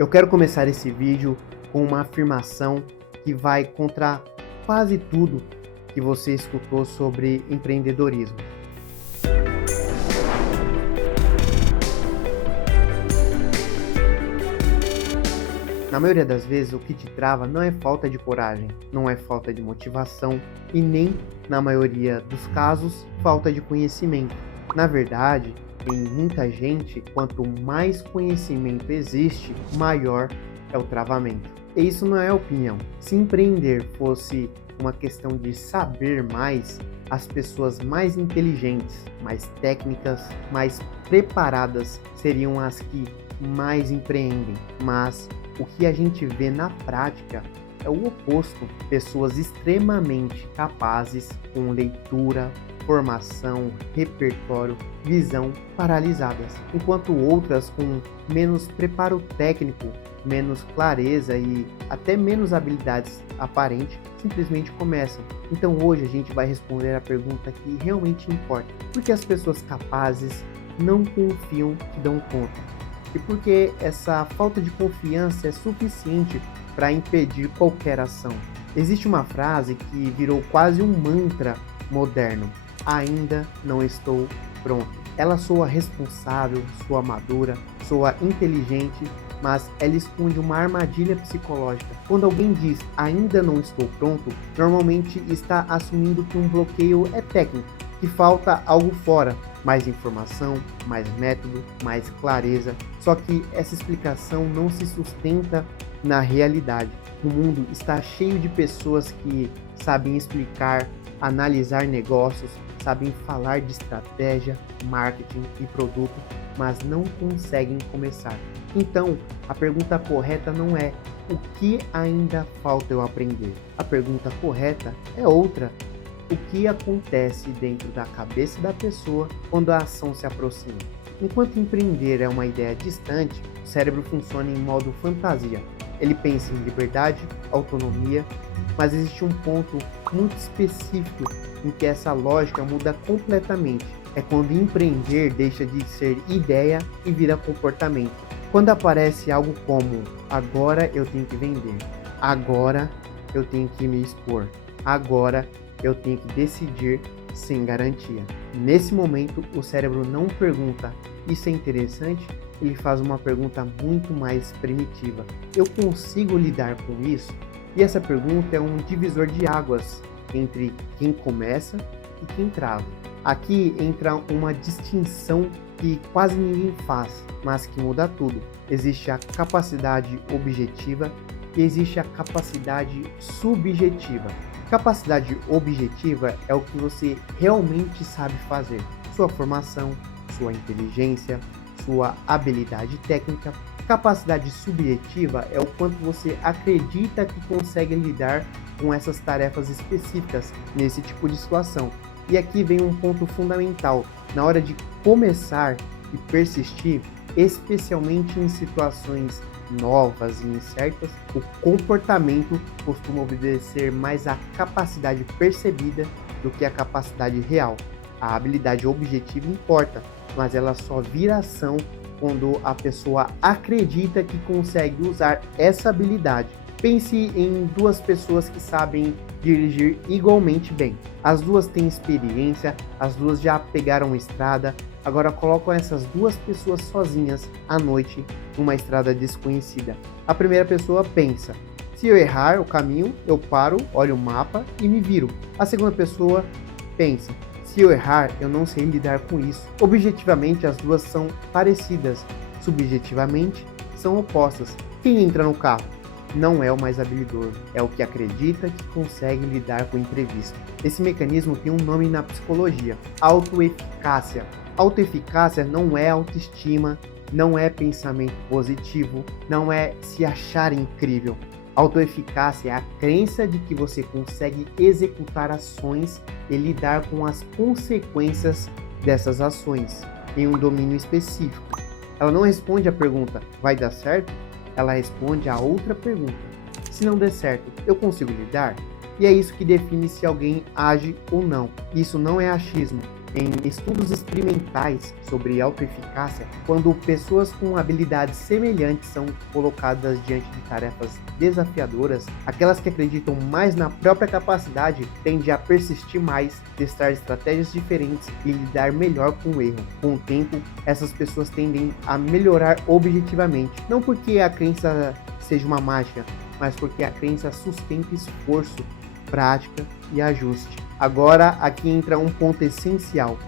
Eu quero começar esse vídeo com uma afirmação que vai contra quase tudo que você escutou sobre empreendedorismo. Na maioria das vezes, o que te trava não é falta de coragem, não é falta de motivação e nem, na maioria dos casos, falta de conhecimento. Na verdade, em muita gente, quanto mais conhecimento existe, maior é o travamento. E isso não é opinião. Se empreender fosse uma questão de saber mais, as pessoas mais inteligentes, mais técnicas, mais preparadas seriam as que mais empreendem. Mas o que a gente vê na prática é o oposto. Pessoas extremamente capazes, com leitura, formação, repertório, visão paralisadas, enquanto outras com menos preparo técnico, menos clareza e até menos habilidades aparentes simplesmente começam. Então hoje a gente vai responder a pergunta que realmente importa: por que as pessoas capazes não confiam que dão conta? E por que essa falta de confiança é suficiente para impedir qualquer ação? Existe uma frase que virou quase um mantra moderno: ainda não estou pronto. Ela soa responsável, soa madura, soa inteligente, mas ela esconde uma armadilha psicológica. Quando alguém diz ainda não estou pronto, normalmente está assumindo que um bloqueio é técnico, que falta algo fora, mais informação, mais método, mais clareza. Só que essa explicação não se sustenta na realidade. O mundo está cheio de pessoas que sabem explicar, analisar negócios, sabem falar de estratégia, marketing e produto, mas não conseguem começar. Então, a pergunta correta não é o que ainda falta eu aprender. A pergunta correta é outra: o que acontece dentro da cabeça da pessoa quando a ação se aproxima? Enquanto empreender é uma ideia distante, o cérebro funciona em modo fantasia. Ele pensa em liberdade, autonomia, mas existe um ponto muito específico em que essa lógica muda completamente. É quando empreender deixa de ser ideia e vira comportamento. Quando aparece algo como: agora eu tenho que vender, agora eu tenho que me expor, agora eu tenho que decidir sem garantia. Nesse momento, o cérebro não pergunta: isso é interessante? Ele faz uma pergunta muito mais primitiva: eu consigo lidar com isso? E essa pergunta é um divisor de águas entre quem começa e quem trava. Aqui entra uma distinção que quase ninguém faz, mas que muda tudo. Existe a capacidade objetiva e existe a capacidade subjetiva. Capacidade objetiva é o que você realmente sabe fazer. Sua formação, sua inteligência, sua habilidade técnica. Capacidade subjetiva é o quanto você acredita que consegue lidar com essas tarefas específicas nesse tipo de situação. E aqui vem um ponto fundamental: na hora de começar e persistir, especialmente em situações novas e incertas, o comportamento costuma obedecer mais à capacidade percebida do que à capacidade real. A habilidade objetiva importa, mas ela só vira ação quando a pessoa acredita que consegue usar essa habilidade. Pense em duas pessoas que sabem dirigir igualmente bem. As duas têm experiência, as duas já pegaram estrada. Agora colocam essas duas pessoas sozinhas à noite numa estrada desconhecida. A primeira pessoa pensa: se eu errar o caminho, eu paro, olho o mapa e me viro. A segunda pessoa pensa: se eu errar, eu não sei lidar com isso. Objetivamente, as duas são parecidas. Subjetivamente, são opostas. Quem entra no carro não é o mais habilidoso, é o que acredita que consegue lidar com o imprevisto. Esse mecanismo tem um nome na psicologia: autoeficácia. Autoeficácia não é autoestima, não é pensamento positivo, não é se achar incrível. Autoeficácia é a crença de que você consegue executar ações e lidar com as consequências dessas ações em um domínio específico. Ela não responde à pergunta: vai dar certo? Ela responde a outra pergunta: se não der certo, eu consigo lidar? E é isso que define se alguém age ou não. Isso não é achismo, Em estudos experimentais sobre autoeficácia, quando pessoas com habilidades semelhantes são colocadas diante de tarefas desafiadoras, aquelas que acreditam mais na própria capacidade tendem a persistir mais, testar estratégias diferentes e lidar melhor com o erro. Com o tempo, essas pessoas tendem a melhorar objetivamente, não porque a crença seja uma mágica, mas porque a crença sustenta esforço, prática e ajuste. Agora, aqui entra um ponto essencial.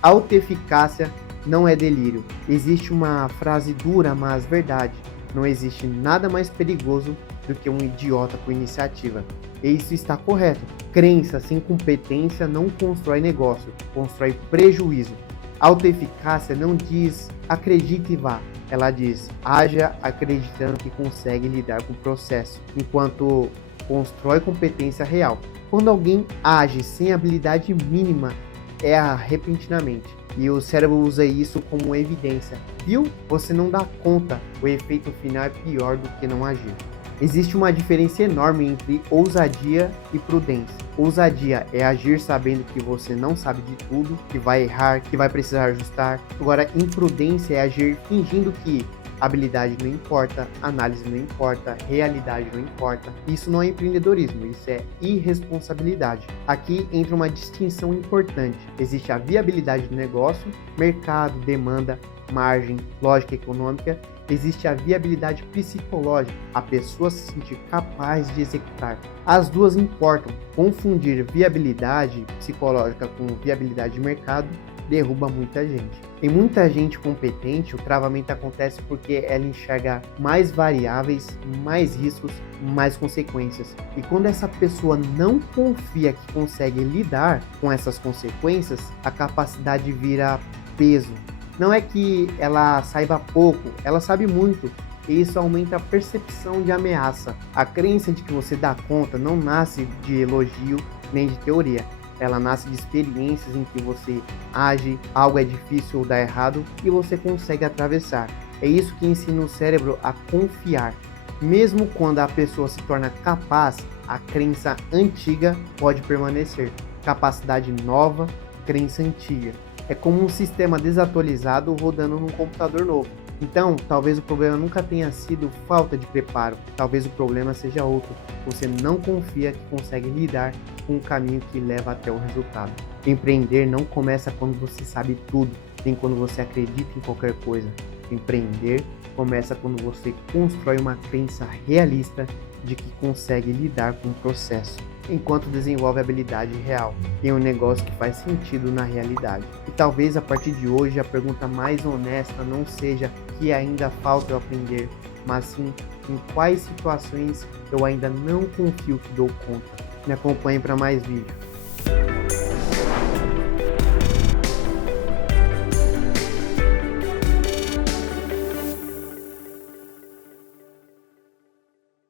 Autoeficácia não é delírio. Existe uma frase dura, mas verdade. Não existe nada mais perigoso do que um idiota com iniciativa. E isso está correto. Crença sem competência não constrói negócio, constrói prejuízo. Autoeficácia não diz acredite e vá. Ela diz haja acreditando que consegue lidar com o processo, enquanto constrói competência real. Quando alguém age sem habilidade mínima, erra repentinamente. E o cérebro usa isso como evidência. Viu? Você não dá conta. O efeito final é pior do que não agir. Existe uma diferença enorme entre ousadia e prudência. Ousadia é agir sabendo que você não sabe de tudo, que vai errar, que vai precisar ajustar. Agora, imprudência é agir fingindo que habilidade não importa, análise não importa, realidade não importa. Isso não é empreendedorismo, isso é irresponsabilidade. Aqui entra uma distinção importante. Existe a viabilidade do negócio, mercado, demanda, margem, lógica econômica. Existe a viabilidade psicológica, a pessoa se sentir capaz de executar. As duas importam. Confundir viabilidade psicológica com viabilidade de mercado derruba muita gente. Em muita gente competente, o travamento acontece porque ela enxerga mais variáveis, mais riscos, mais consequências. E quando essa pessoa não confia que consegue lidar com essas consequências, a capacidade vira peso. Não é que ela saiba pouco, ela sabe muito. E isso aumenta a percepção de ameaça. A crença de que você dá conta não nasce de elogio nem de teoria. Ela nasce de experiências em que você age, algo é difícil ou dá errado e você consegue atravessar. É isso que ensina o cérebro a confiar. Mesmo quando a pessoa se torna capaz, a crença antiga pode permanecer. Capacidade nova, crença antiga. É como um sistema desatualizado rodando num computador novo. Então, talvez o problema nunca tenha sido falta de preparo. Talvez o problema seja outro. Você não confia que consegue lidar com o caminho que leva até o resultado. Empreender não começa quando você sabe tudo, nem quando você acredita em qualquer coisa. Empreender começa quando você constrói uma crença realista de que consegue lidar com o processo, enquanto desenvolve habilidade real em um negócio que faz sentido na realidade. E talvez a partir de hoje a pergunta mais honesta não seja o que ainda falta eu aprender, mas sim em quais situações eu ainda não confio que dou conta. Me acompanhe para mais vídeos.